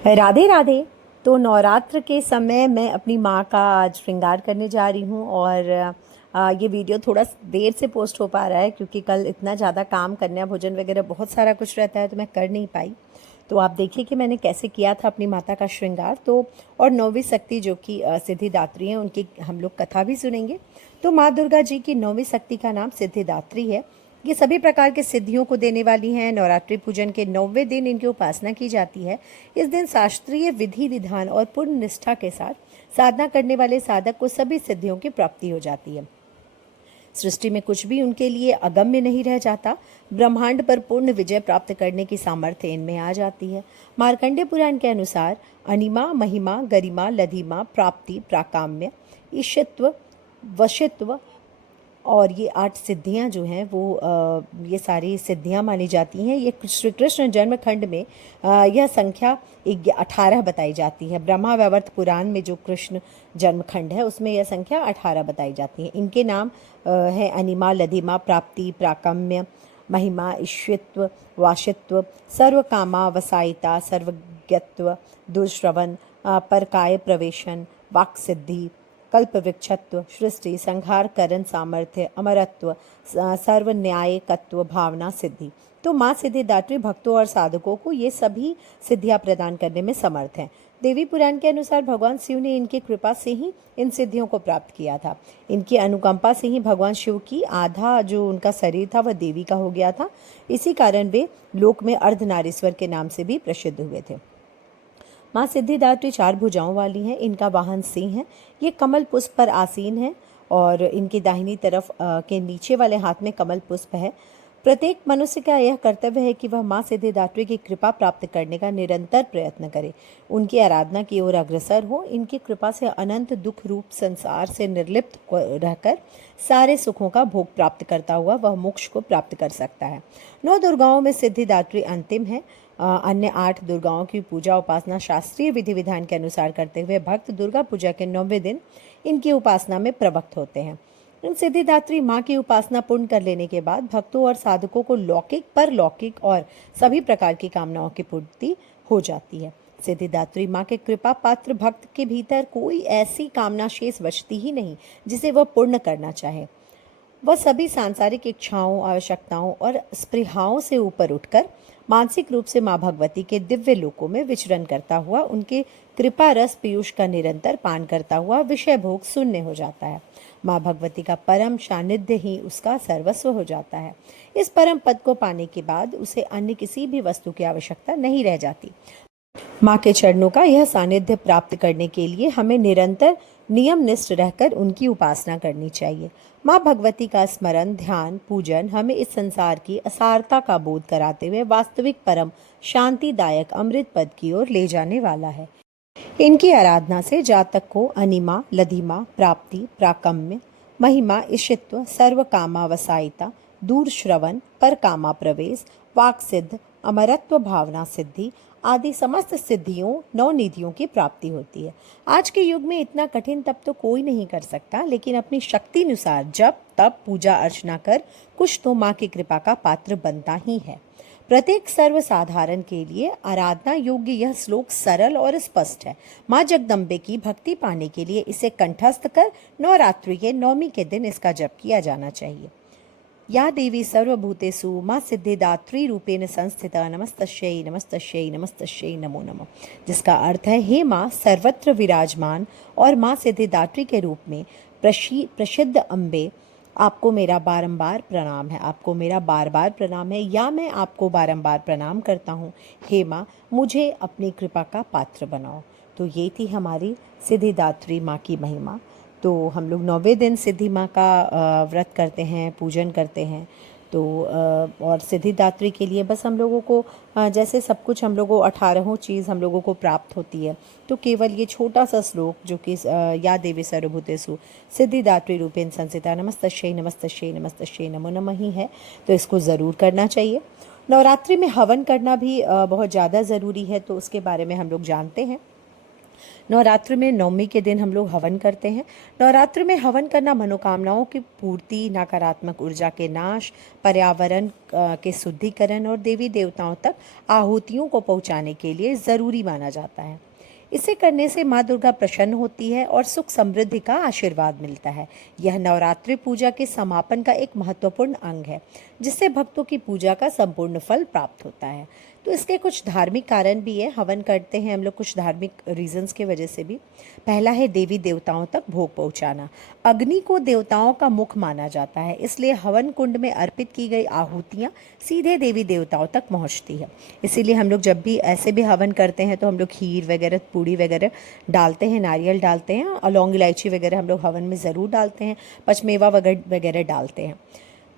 राधे राधे। तो नवरात्र के समय मैं अपनी माँ का आज श्रृंगार करने जा रही हूँ और ये वीडियो थोड़ा देर से पोस्ट हो पा रहा है क्योंकि कल इतना ज़्यादा काम कन्या भोजन वगैरह बहुत सारा कुछ रहता है तो मैं कर नहीं पाई। तो आप देखिए कि मैंने कैसे किया था अपनी माता का श्रृंगार। तो और नौवीं शक्ति जो कि सिद्धिदात्री हैं उनकी हम लोग कथा भी सुनेंगे। तो माँ दुर्गा जी की नौवीं शक्ति का नाम सिद्धिदात्री है। ये सभी प्रकार के सिद्धियों को देने वाली हैं। नवरात्रि पूजन के 9वें दिन इनकी उपासना की जाती है। इस दिन शास्त्रीय विधि विधान और पूर्ण निष्ठा के साथ साधना करने वाले साधक को सभी सिद्धियों की प्राप्ति हो जाती है। सृष्टि में कुछ भी उनके लिए अगम्य नहीं रह जाता। ब्रह्मांड पर पूर्ण विजय प्राप्त करने की सामर्थ्य इनमें आ जाती है। मार्कंडेय पुराण के अनुसार अनिमा, महिमा, गरिमा, लधिमा, प्राप्ति, प्राकाम्य, ईशित्व, वशित्व और ये 8 सिद्धियां जो हैं वो ये सारी सिद्धियां मानी जाती हैं। ये श्री कृष्ण जन्म खंड में यह संख्या 18 बताई जाती है। ब्रह्मा वैवर्त पुराण में जो कृष्ण जन्म खंड है उसमें यह संख्या 18 बताई जाती है। इनके नाम है अनिमा, लधिमा, प्राप्ति, प्राकम्य, महिमा, ईश्वित्व, वाशित्व, सर्वकामा वसायिता, सर्वज्ञत्व, दुर्श्रवण, परकाय प्रवेशन, वाक् सिद्धि, कल्प वृक्षत्व, सृष्टि संहार करण सामर्थ्य, अमरत्व, सर्व न्यायकत्व, भावना सिद्धि। तो माँ सिद्धिदात्री भक्तों और साधकों को ये सभी सिद्धियाँ प्रदान करने में समर्थ हैं। देवी पुराण के अनुसार भगवान शिव ने इनकी कृपा से ही इन सिद्धियों को प्राप्त किया था। इनकी अनुकंपा से ही भगवान शिव की आधा जो उनका शरीर था वह देवी का हो गया था। इसी कारण वे लोक में अर्धनारीश्वर के नाम से भी प्रसिद्ध हुए थे। माँ सिद्धिदात्री 4 भुजाओं वाली हैं। इनका वाहन सिंह है। ये कमल पुष्प पर आसीन है और इनकी दाहिनी तरफ के नीचे वाले हाथ में कमल पुष्प है। प्रत्येक मनुष्य का यह कर्तव्य है कि वह माँ सिद्धिदात्री की कृपा प्राप्त करने का निरंतर प्रयत्न करे, उनकी आराधना की ओर अग्रसर हो। इनकी कृपा से अनंत दुख रूप संसार से निर्लिप्त रहकर सारे सुखों का भोग प्राप्त करता हुआ वह मोक्ष को प्राप्त कर सकता है। 9 दुर्गाओं में सिद्धिदात्री अंतिम है। अन्य 8 दुर्गाओं की पूजा उपासना शास्त्रीय विधि विधान के अनुसार करते हुए भक्त दुर्गा पूजा के 9वें दिन इनकी उपासना में प्रवृत्त होते हैं। इन सिद्धिदात्री माँ की उपासना पूर्ण कर लेने के बाद भक्तों और साधकों को लौकिक, परलौकिक और सभी प्रकार की कामनाओं की पूर्ति हो जाती है। सिद्धिदात्री माँ के कृपा पात्र भक्त के भीतर कोई ऐसी कामना शेष बचती ही नहीं जिसे वह पूर्ण करना चाहे। वह सभी सांसारिक इच्छाओं, आवश्यकताओं और स्पृहाओं से ऊपर उठकर मानसिक रूप से माँ भगवती के दिव्य लोकों में विचरण करता हुआ उनके कृपा रस पीयूष का निरंतर पान करता हुआ विषय भोग शून्य हो जाता है। माँ भगवती का परम सानिध्य ही उसका सर्वस्व हो जाता है। इस परम पद को पाने के बाद उसे अन्य किसी भी वस्तु की आवश्यकता नहीं रह जाती। माँ के चरणों का यह सानिध्य प्राप्त करने के लिए हमें निरंतर नियमनिष्ठ रहकर उनकी उपासना करनी चाहिए। माँ भगवती का स्मरण, ध्यान, पूजन हमें इस संसार की असारता का बोध कराते हुए वास्तविक परम शांतिदायक अमृत पद की ओर ले जाने वाला है। इनकी आराधना से जातक को अनिमा, लधिमा, प्राप्ति, प्राकम्य, महिमा, ईशित्व, सर्व कामावसायिता, दूर श्रवण, पर कामा प्रवेश, वाक सिद्ध, अमरत्व, भावना सिद्धि आदि समस्त सिद्धियों, 9 निधियों की प्राप्ति होती है। आज के युग में इतना कठिन तप तो कोई नहीं कर सकता, लेकिन अपनी शक्ति अनुसार जप, तप, पूजा अर्चना कर कुछ तो माँ की कृपा का पात्र बनता ही है। प्रत्येक सर्वसाधारण के लिए आराधना योग्य यह श्लोक सरल और स्पष्ट है। माँ जगदम्बे की भक्ति पाने के लिए इसे कंठस्थ कर नवरात्रि के 9वीं के दिन इसका जप किया जाना चाहिए। या देवी सर्वभूतेषु माँ सिद्धिदात्री रूपेण संस्थिता नमस्तस्यै नमस्तस्यै नमस्तस्यै नमो नमः, जिसका अर्थ है हे माँ सर्वत्र विराजमान और माँ सिद्धिदात्री के रूप में प्रसिद्ध अम्बे, आपको मेरा बारंबार प्रणाम है, आपको मेरा बार बार प्रणाम है, या मैं आपको बारंबार प्रणाम करता हूँ। हे माँ मुझे अपनी कृपा का पात्र बनाओ। तो ये थी हमारी सिद्धिदात्री माँ की महिमा। तो हम लोग 9वें दिन सिद्धि माँ का व्रत करते हैं, पूजन करते हैं। तो और सिद्धिदात्री के लिए बस हम लोगों को जैसे सब कुछ हम लोगों को 18 चीज़ हम लोगों को प्राप्त होती है, तो केवल ये छोटा सा श्लोक जो कि या देवी सर्वभूतेषु सिद्धिदात्री रूपेण संस्थिता नमस्तस्यै नमस्तस्यै नमस्तस्यै नमो नमः ही है। तो इसको ज़रूर करना चाहिए। नवरात्रि में हवन करना भी बहुत ज़्यादा ज़रूरी है, तो उसके बारे में हम लोग जानते हैं। नवरात्र में नवमी के दिन हम लोग हवन करते हैं। नवरात्र में हवन करना मनोकामनाओं की पूर्ति, नकारात्मक ऊर्जा के नाश, पर्यावरण के शुद्धिकरण और देवी देवताओं तक आहुतियों को पहुंचाने के लिए ज़रूरी माना जाता है। इसे करने से माँ दुर्गा प्रसन्न होती है और सुख समृद्धि का आशीर्वाद मिलता है। यह नवरात्रि पूजा के समापन का एक महत्वपूर्ण अंग है, जिससे भक्तों की पूजा का संपूर्ण फल प्राप्त होता है। तो इसके कुछ धार्मिक कारण भी है। हवन करते हैं हम लोग कुछ धार्मिक रीजंस के वजह से भी। पहला है देवी देवताओं तक भोग पहुंचाना। अग्नि को देवताओं का मुख माना जाता है, इसलिए हवन कुंड में अर्पित की गई आहुतियाँ सीधे देवी देवताओं तक पहुंचती है। इसीलिए हम लोग जब भी ऐसे भी हवन करते हैं तो हम लोग खीर वगैरह, पूड़ी वगैरह डालते हैं, नारियल डालते हैं और लौंग इलायची वगैरह हम लोग हवन में ज़रूर डालते हैं, पचमेवा वगैरह डालते हैं।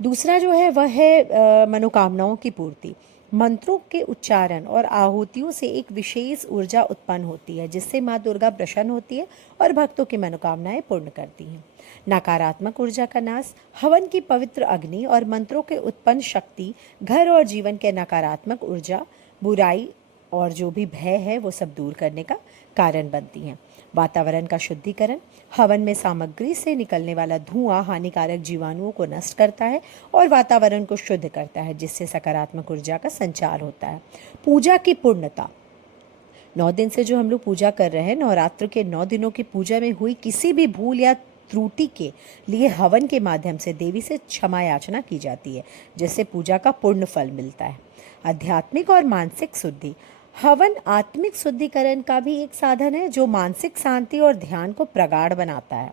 दूसरा जो है वह है मनोकामनाओं की पूर्ति। मंत्रों के उच्चारण और आहुतियों से एक विशेष ऊर्जा उत्पन्न होती है, जिससे माँ दुर्गा प्रसन्न होती है और भक्तों की मनोकामनाएं पूर्ण करती हैं। नकारात्मक ऊर्जा का नाश। हवन की पवित्र अग्नि और मंत्रों के उत्पन्न शक्ति घर और जीवन के नकारात्मक ऊर्जा, बुराई और जो भी भय है वो सब दूर करने का कारण बनती हैं। वातावरण का शुद्धिकरण। हवन में सामग्री से निकलने वाला धुआं हानिकारक जीवाणुओं को नष्ट करता है और वातावरण को शुद्ध करता है, जिससे सकारात्मक ऊर्जा का संचार होता है। पूजा की पूर्णता। 9 दिन से जो हम लोग पूजा कर रहे हैं, नवरात्र के 9 दिनों की पूजा में हुई किसी भी भूल या त्रुटि के लिए हवन के माध्यम से देवी से क्षमा याचना की जाती है, जिससे पूजा का पूर्ण फल मिलता है। आध्यात्मिक और मानसिक शुद्धि। हवन आत्मिक शुद्धिकरण का भी एक साधन है, जो मानसिक शांति और ध्यान को प्रगाढ़ बनाता है।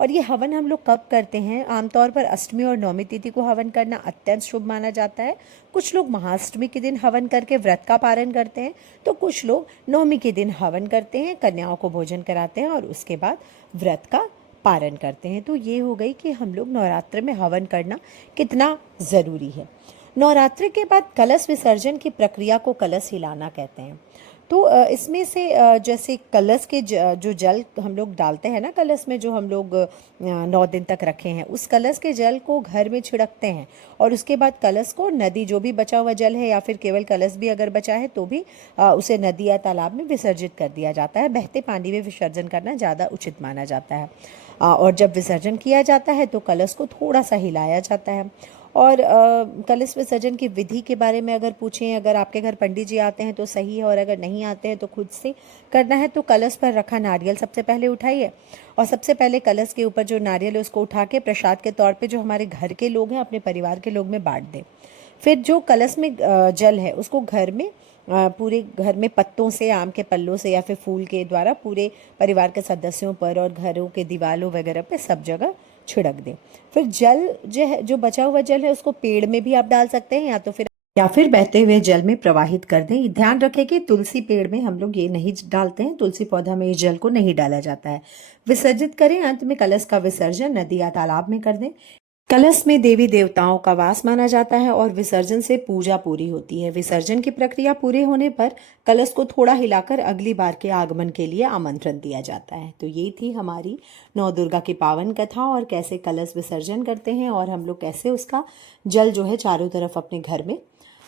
और ये हवन हम लोग कब करते हैं? आमतौर पर अष्टमी और नवमी तिथि को हवन करना अत्यंत शुभ माना जाता है। कुछ लोग महाअष्टमी के दिन हवन करके व्रत का पालन करते हैं, तो कुछ लोग नवमी के दिन हवन करते हैं, कन्याओं को भोजन कराते हैं और उसके बाद व्रत का पारण करते हैं। तो ये हो गई कि हम लोग नवरात्र में हवन करना कितना ज़रूरी है। नवरात्रि के बाद कलश विसर्जन की प्रक्रिया को कलश हिलाना कहते हैं। तो इसमें से जैसे कलश के जो जल हम लोग डालते हैं ना, कलश में जो हम लोग 9 दिन तक रखे हैं, उस कलश के जल को घर में छिड़कते हैं और उसके बाद कलश को नदी, जो भी बचा हुआ जल है या फिर केवल कलश भी अगर बचा है तो भी उसे नदी या तालाब में विसर्जित कर दिया जाता है। बहते पानी में विसर्जन करना ज़्यादा उचित माना जाता है। और जब विसर्जन किया जाता है तो कलश को थोड़ा सा हिलाया जाता है। और कलश विसर्जन की विधि के बारे में अगर पूछें, अगर आपके घर पंडित जी आते हैं तो सही है, और अगर नहीं आते हैं तो खुद से करना है। तो कलश पर रखा नारियल सबसे पहले उठाइए और सबसे पहले कलश के ऊपर जो नारियल है उसको उठा के प्रसाद के तौर पे जो हमारे घर के लोग हैं, अपने परिवार के लोग में बांट दें। फिर जो कलश में जल है उसको घर में पूरे घर में पत्तों से, आम के पल्लों से या फिर फूल के द्वारा पूरे परिवार के सदस्यों पर और घरों के दीवारों वगैरह पे सब जगह छिड़क दें। फिर जल जो बचा हुआ जल है उसको पेड़ में भी आप डाल सकते हैं, या फिर बहते हुए जल में प्रवाहित कर दें। ध्यान रखें कि तुलसी पेड़ में हम लोग ये नहीं डालते हैं, तुलसी पौधा में इस जल को नहीं डाला जाता है। विसर्जित करें। अंत में कलश का विसर्जन नदी या तालाब में कर दें। कलश में देवी देवताओं का वास माना जाता है और विसर्जन से पूजा पूरी होती है। विसर्जन की प्रक्रिया पूरे होने पर कलश को थोड़ा हिलाकर अगली बार के आगमन के लिए आमंत्रण दिया जाता है। तो ये थी हमारी नौ दुर्गा की पावन कथा, और कैसे कलश विसर्जन करते हैं और हम लोग कैसे उसका जल जो है चारों तरफ अपने घर में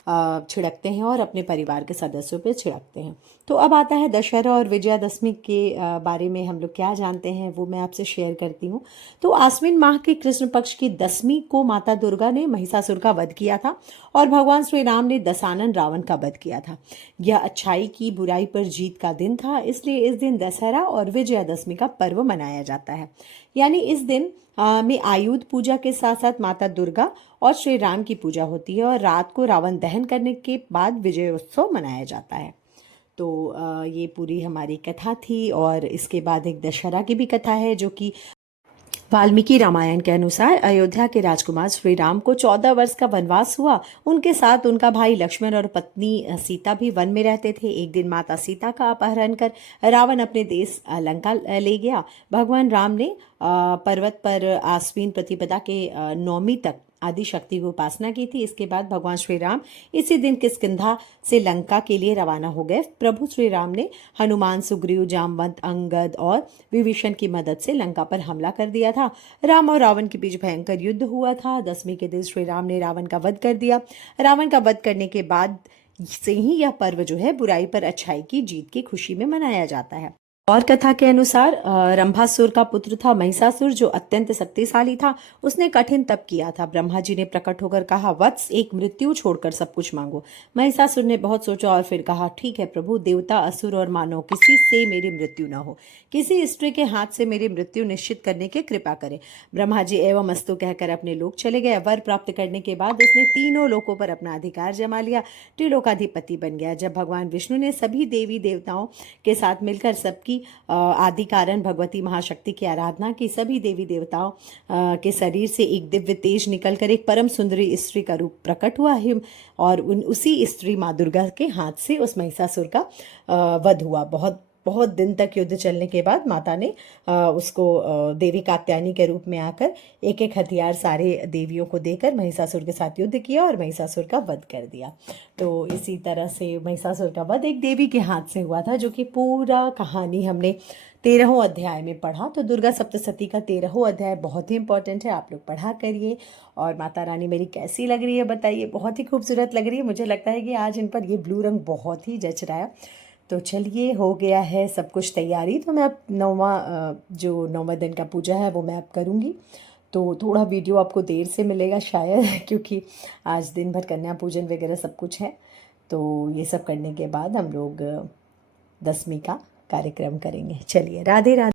छिड़कते हैं और अपने परिवार के सदस्यों पे छिड़कते हैं। तो अब आता है दशहरा और विजयादशमी के बारे में हम लोग क्या जानते हैं, वो मैं आपसे शेयर करती हूँ। तो आश्विन माह के कृष्ण पक्ष की दशमी को माता दुर्गा ने महिषासुर का वध किया था और भगवान श्री राम ने दशानन रावण का वध किया था। यह अच्छाई की बुराई पर जीत का दिन था, इसलिए इस दिन दशहरा और विजयादशमी का पर्व मनाया जाता है। यानी इस दिन में आयुध पूजा के साथ साथ माता दुर्गा और श्री राम की पूजा होती है और रात को रावण दहन करने के बाद विजय उत्सव मनाया जाता है। तो ये पूरी हमारी कथा थी, और इसके बाद एक दशहरा की भी कथा है, जो कि वाल्मीकि रामायण के अनुसार अयोध्या के राजकुमार श्री राम को 14 वर्ष का वनवास हुआ। उनके साथ उनका भाई लक्ष्मण और पत्नी सीता भी वन में रहते थे। एक दिन माता सीता का अपहरण कर रावण अपने देश लंका ले गया। भगवान राम ने पर्वत पर आश्विन प्रतिपदा के 9वीं तक आदि शक्ति की उपासना की थी। इसके बाद भगवान श्री राम इसी दिन किष्किंधा से लंका के लिए रवाना हो गए। प्रभु श्री राम ने हनुमान, सुग्रीव, जामवंत, अंगद और विभीषण की मदद से लंका पर हमला कर दिया था। राम और रावण के बीच भयंकर युद्ध हुआ था। दशमी के दिन श्री राम ने रावण का वध कर दिया। रावण का वध करने के बाद से ही यह पर्व जो है बुराई पर अच्छाई की जीत की खुशी में मनाया जाता है। और कथा के अनुसार रंभासुर का पुत्र था महिषासुर, जो अत्यंत शक्तिशाली था। उसने कठिन तप किया था। ब्रह्मा जी ने प्रकट होकर कहा, वत्स, एक मृत्यु छोड़कर सब कुछ मांगो। महिषासुर ने बहुत सोचा और फिर कहा, ठीक है प्रभु, देवता, असुर और मानव, किसी से मेरी मृत्यु न हो। किसी स्त्री के हाथ से मेरी मृत्यु निश्चित करने की कृपा करें। ब्रह्मा जी एवं अस्तु कहकर अपने लोक चले गए। वर प्राप्त करने के बाद उसने तीनों लोकों पर अपना अधिकार जमा लिया, त्रिलोकाधिपति बन गया। जब भगवान विष्णु ने सभी देवी देवताओं के साथ मिलकर सबकी आदि कारण भगवती महाशक्ति की आराधना की, सभी देवी देवताओं के शरीर से एक दिव्य तेज निकलकर एक परम सुंदरी स्त्री का रूप प्रकट हुआ है, और उसी स्त्री माँ दुर्गा के हाथ से उस महिषासुर का वध हुआ। बहुत बहुत दिन तक युद्ध चलने के बाद माता ने उसको देवी कात्यायनी के रूप में आकर एक एक हथियार सारे देवियों को देकर महिषासुर के साथ युद्ध किया और महिषासुर का वध कर दिया। तो इसी तरह से महिषासुर का वध एक देवी के हाथ से हुआ था, जो कि पूरा कहानी हमने 13वें अध्याय में पढ़ा। तो दुर्गा सप्तशती का 13वां अध्याय बहुत ही इंपॉर्टेंट है, आप लोग पढ़ा करिए। और माता रानी मेरी कैसी लग रही है बताइए, बहुत ही खूबसूरत लग रही है। मुझे लगता है कि आज इन पर ये ब्लू रंग बहुत ही जच रहा है। तो चलिए, हो गया है सब कुछ तैयारी। तो मैं अब जो 9वां दिन का पूजा है वो मैं अब करूँगी। तो थोड़ा वीडियो आपको देर से मिलेगा शायद क्योंकि आज दिन भर कन्या पूजन वगैरह सब कुछ है। तो ये सब करने के बाद हम लोग 10वीं का कार्यक्रम करेंगे। चलिए, राधे राधे।